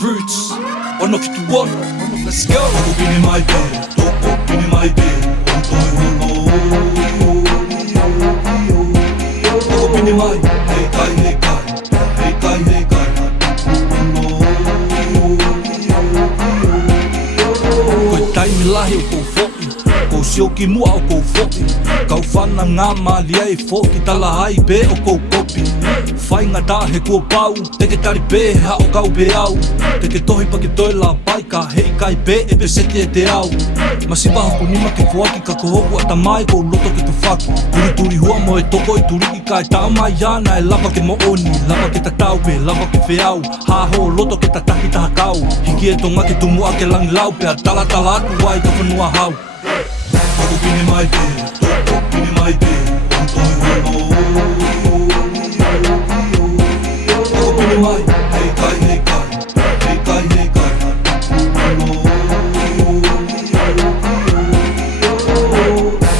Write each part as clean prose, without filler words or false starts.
Roots, ono fitu ono, let's go. Toko pini mai pe, toko pini mai pe, ontoi hono. Toko pini mai, hei kai, hei kai, hei kai, hei kai, ono. Koe taimi lahi o kou foki, kou sioki mua o kou foki. Kau whana ngā malia e foki, tala hai pe o kou kopi. Whainga tā he kua pau, teke tari pē ha o kau pe au. Teke tohi pa ke toi la pai ka hei kai pē e pe seti e te au. Masi waho ku nima ke fuaki ka kohoku ata mai kou loto ke tu whaki. Turi turi hua mo e toko i turiki ka e tau mai ana e lava ke mooni. Lava ke ta tau pe, lava ke whiau. Ha ho loto ke ta taki taha kau. Hiki e tonga ke tumua ke langi lau pe a tala tala atu wai ka whanua hau. Toko pini mai pe, toko pini mai pe, ontoi hono. Toko pini mai, hei kai, hei kai, hei kai, hei kai, ono.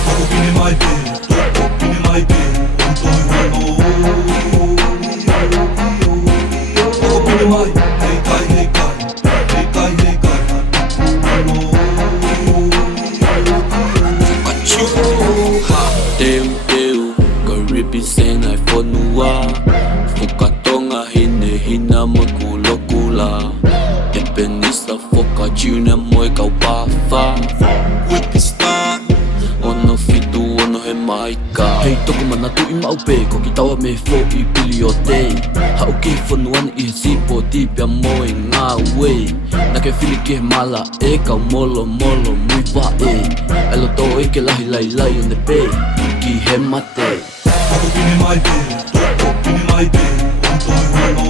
Toko pini mai pe, toko pini mai pe, ontoi hono. Toko pini mai, hei kai, hei kai, hei kai, hei kai, ono. Teu, karibi senai whanua. Whakatonga hine hina makulokula. E penisa whakatuna moe kau pawha. Whippy star, ono fitu ono he maika. Hei toko manatu i maupe, ko ki taua me fo i pili o te. Hau ki whanuana i he sipo tipia moe ngā ue. Na ke whili ki he mala e kau molo molo mui wa e. Elo tō e ke lahi lai lai o ne pe, ki he mate. Toko pini mai pe, toko pini mai pe, ontoi hono.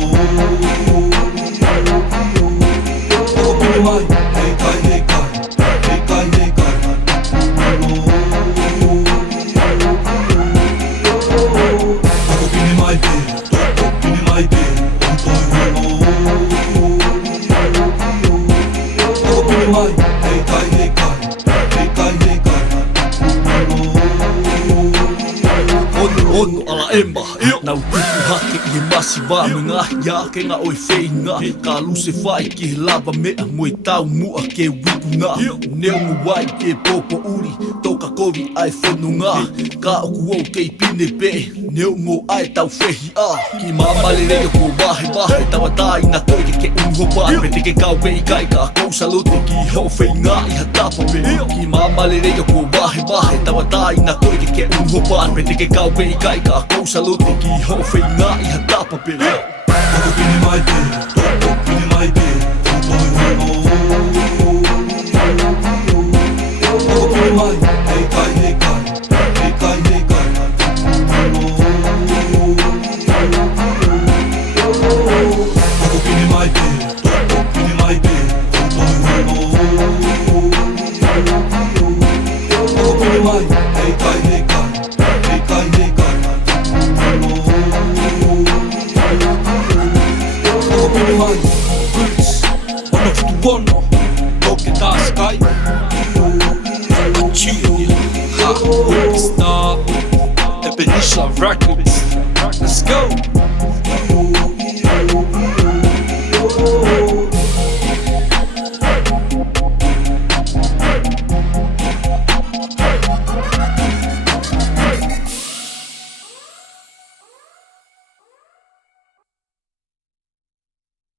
Toko pini mai, hei kai, hei kai, hei kai, hei kai, ono. Toko pini mai pe, toko pini mai pe, ontoi hono. Toko pini mai, hei kai, hei kai, hei kai, hei kai, ono. Ono ala emma, nau tuku hake i he masi wāme ngahi ake ngā oi wheinga. Ka luse whai ki he lava mea moe tau mua ke wikuna. Neo nguai ke popo uri, toka kovi ai whenu ngā. Ka oku au kei pine pe, neo ngō ai tau whehi a. Ki mamale reo ko wahe wahe, tawa tai na koe ke unhopa. Me te ke kau pei kai ka kou salute ki ho wheinga i ha tapa pe. Ki mamale reo ko wahe wahe, tawa tai na koe ke unhopa. Me te ke kau pei kai ka kou salute ki ho wheinga i ha tapa pe. Toko pini mai pe, toko pini mai pe, ontoi hono. Toko pini mai, hei kai, hei kai, hei kai, hei kai, ono. Toko pini mai pe, toko pini mai pe, ontoi hono. Toko pini mai, hei kai, hei kai, hei kai, hei kai, ono. Toko pini mai, roots, ono fitu ono, toke tā sky. Whakatuna, ha, Whippy star, e Peninsula Records, let's go.